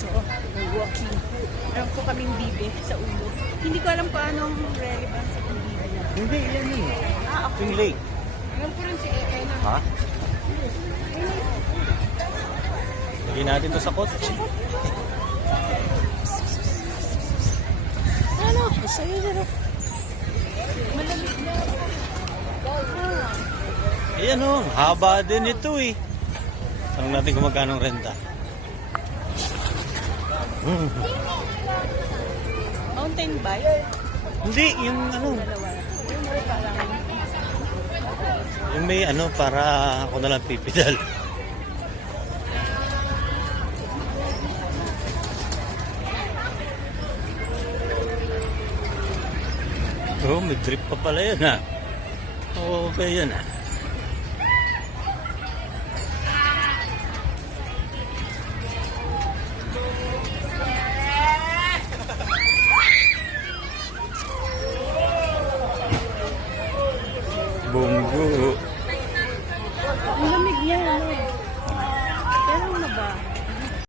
So, walking. Meron po kaming bibe sa ulo. Hindi ko alam kung anong relevance sa bibe na. Hindi, yan yun. Okay. Yung lake. Alam ko rin si Ena. Ha? Lagyan natin to sa kotse. Ano? Sa'yo na. Malamig na. Ayan o, haba din ito eh. Tanong natin kung magkano ang renta. Mountain bike? Hindi, yung ano. Dalawa. Yung may parang Yung may ano, para ako na lang pipidal. Oh, may trip pa pala yun ha. Okay yan ha. Bunggo. ang lamig niya. Ano? Pero ano ba?